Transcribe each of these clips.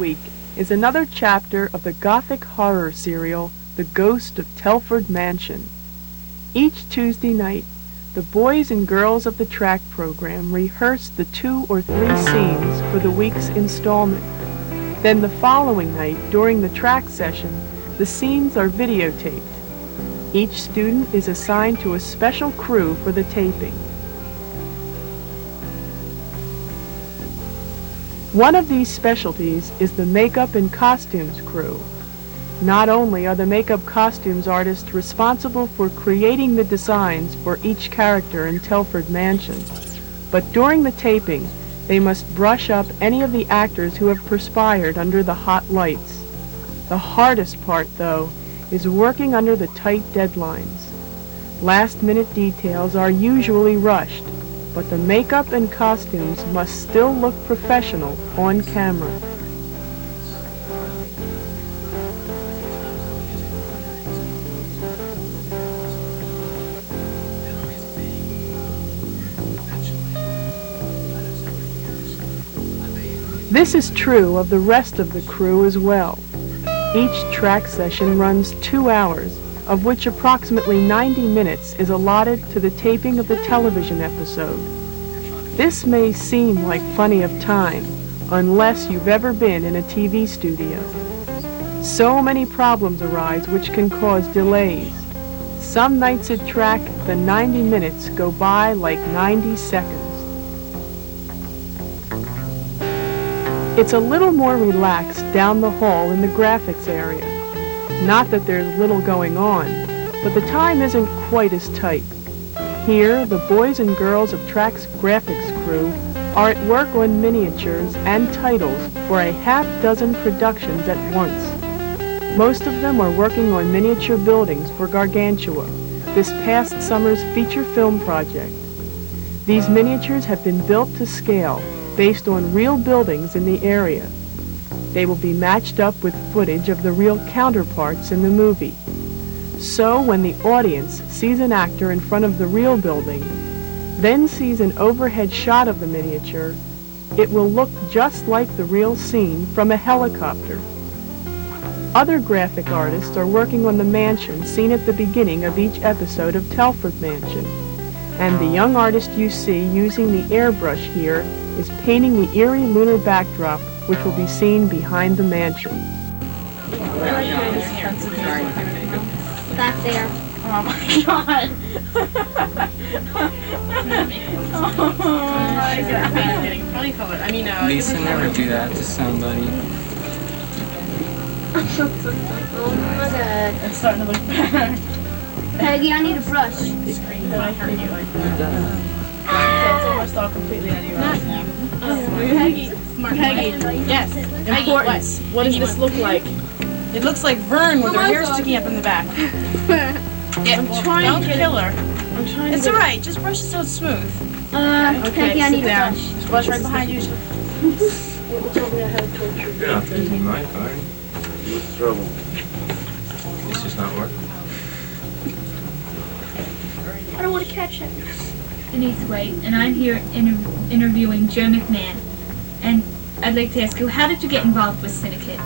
week is another chapter of the Gothic horror serial, The Ghost of Telford Mansion. Each Tuesday night, the boys and girls of the track program rehearse the 2 or 3 scenes for the week's installment. Then the following night, during the track session, the scenes are videotaped. Each student is assigned to a special crew for the taping. One of these specialties is the makeup and costumes crew. Not only are the makeup costumes artists responsible for creating the designs for each character in Telford Mansion, but during the taping, they must brush up any of the actors who have perspired under the hot lights. The hardest part, though, is working under the tight deadlines. Last-minute details are usually rushed, but the makeup and costumes must still look professional on camera. This is true of the rest of the crew as well. Each track session runs 2 hours, of which approximately 90 minutes is allotted to the taping of the television episode. This may seem like plenty of time, unless you've ever been in a TV studio. So many problems arise which can cause delays. Some nights at track, the 90 minutes go by like 90 seconds. It's a little more relaxed down the hall in the graphics area. Not that there's little going on, but the time isn't quite as tight. Here, the boys and girls of Track's graphics crew are at work on miniatures and titles for a half-dozen productions at once. Most of them are working on miniature buildings for Gargantua, this past summer's feature film project. These miniatures have been built to scale, based on real buildings in the area. They will be matched up with footage of the real counterparts in the movie. So when the audience sees an actor in front of the real building, then sees an overhead shot of the miniature, it will look just like the real scene from a helicopter. Other graphic artists are working on the mansion seen at the beginning of each episode of Telford Mansion. And the young artist you see using the airbrush here is painting the eerie lunar backdrop which will be seen behind the mansion. Back there. Oh my god. Oh my god. Lisa, never do that to somebody. Oh my god. It's starting to look bad. Peggy, I need a brush. It's almost all completely out of your eyes. Peggy, yes. Importance. What does this look like? It looks like Vern with her hair sticking up in the back. Don't kill her. I'm trying. It's alright. Just brush it so it's smooth. Peggy, I need a brush. Just brush right behind you. Yeah, it's my fine. What's the trouble? It's just not working. I don't want to catch it. Denise White, and I'm here interviewing Joe McMahon. And I'd like to ask you, how did you get involved with CINEKYD?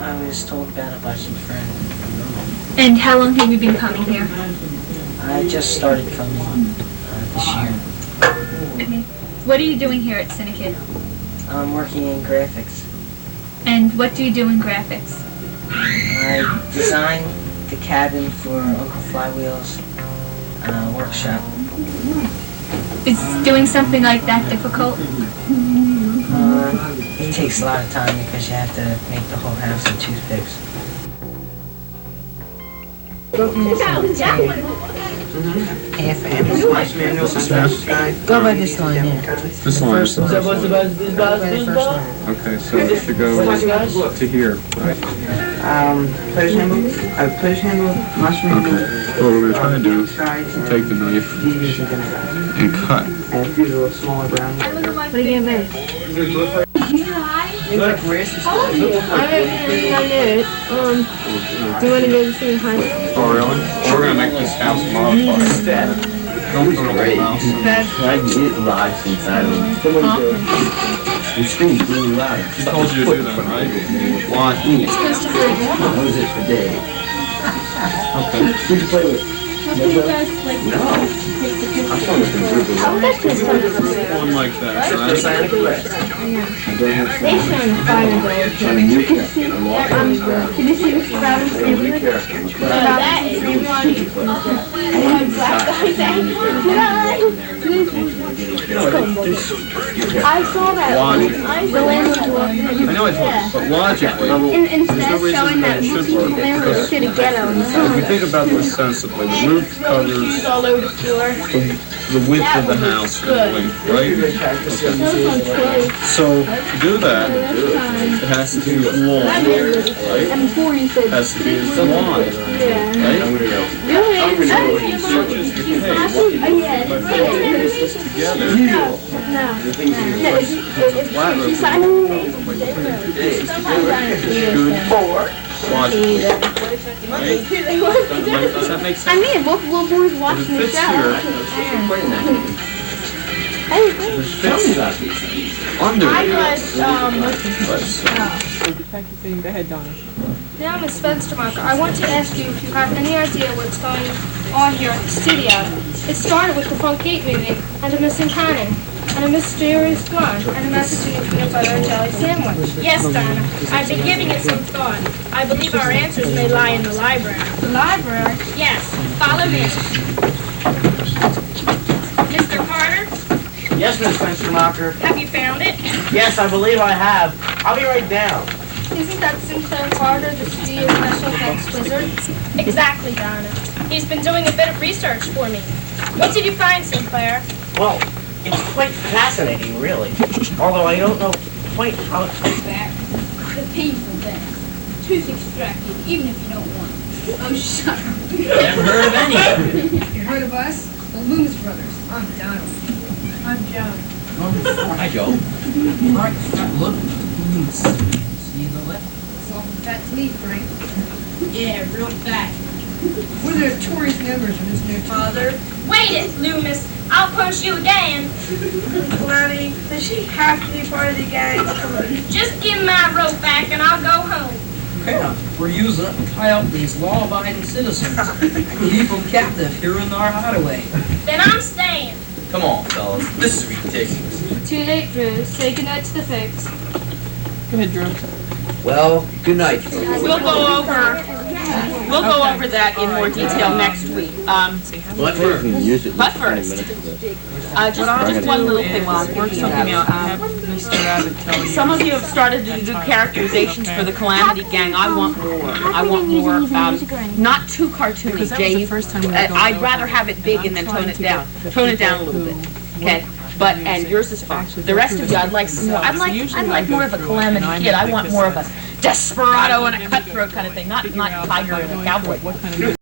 I was told about it by some friend. And how long have you been coming here? I just started coming this year. Okay. What are you doing here at CINEKYD? I'm working in graphics. And what do you do in graphics? I designed the cabin for Uncle Flywheel's workshop. Is doing something like that difficult? It takes a lot of time because you have to make the whole house in toothpicks. Go by this line, yeah. This line. Go Okay, so it should go to here, right? Player's handbook. Player's handbook, mushroom. Okay. What we're going to try to do is take the knife and cut. And use a little smaller brown. What are you going to make? Things like racist. I did it. Do you want to go to see behind it? Oh, really? We're going to make this house modified. Don't put a little mouse. I get lives inside of them. It screams really loud. She told you to do that, right? Why? Knows it for days. Okay. Who'd you play with? How can you guys, like, No. take the picture? I'm talking with them group How would that One be? like that, Just right? sign a quest. They sound fire though. You Can you see, can you see Mr. Brown's neighborhood? That is funny. Black guys I saw that. Logic. The landlord walked in. I know I told you, but logically, And instead there's no of reason showing why that it should work. landlord shit a ghetto and If you think about this sensibly, the roof covers All over the floor. the width of the house, right? So to do that, it has to be long, right? And before you said, It has to be as long, right? Such as the case. By putting this together, flat roof, logically, right? Does that make sense? I mean, both little boys If watching it the fits show. here, if it fits under I here, was, Go ahead, Donna. Now, Miss Fenstermacher, I want to ask you if you have any idea what's going on here at the studio. It started with the front gate meeting, and a missing cannon, and a mysterious gun, and a message in a peanut butter and jelly sandwich. yes, Donna. I've been giving it some thought. I believe our answers may lie in the library. The library? Yes, follow me. Mr. Carter, Yes, Miss Fenstermacher. have you found it? Yes, I believe I have. I'll be right down. Isn't that Sinclair Carter, the studio special effects wizard? Exactly, Donna. He's been doing a bit of research for me. What did you find, Sinclair? Well, it's quite fascinating, really. Although I don't know quite how it comes back. The painful death. Tooth extracted, even if you don't want it. Oh, shut up. Never heard of any. You heard of us? The Loomis Brothers. I'm Donald. I'm Joe. Hi, Joe. All right, look. See the left? It's awful fat to me, Frank. Yeah, real fat. We're the notorious members of this new father. Wait it, Loomis. I'll punch you again. Lenny, does she have to be part of the gang? Just give my rope back and I'll go home. Yeah, we're using it to tie up these law-abiding citizens. Keep them captive here in our hideaway. Then I'm staying. Come on, fellas. This is ridiculous. Too late, Drew. Say goodnight to the figs. Go ahead, Drew. Well, good night. We'll go over that in more detail next week. But first, But first, just one little thing while I'm thinking about it. Have Mr. Abbott tell you. Some of you have started to do characterizations for the Calamity Gang. I want more. I want more. Not too cartoony, Because that was the Jay. first time we were going I'd over rather it. have it big and then tone it down. the Tone it down a people little bit. who Okay. But and yours is fine. The rest of you, I'd like some more. I'd like more of a Calamity Kid. I want more of a desperado and a cutthroat kind of thing, not tiger and a cowboy. What kind of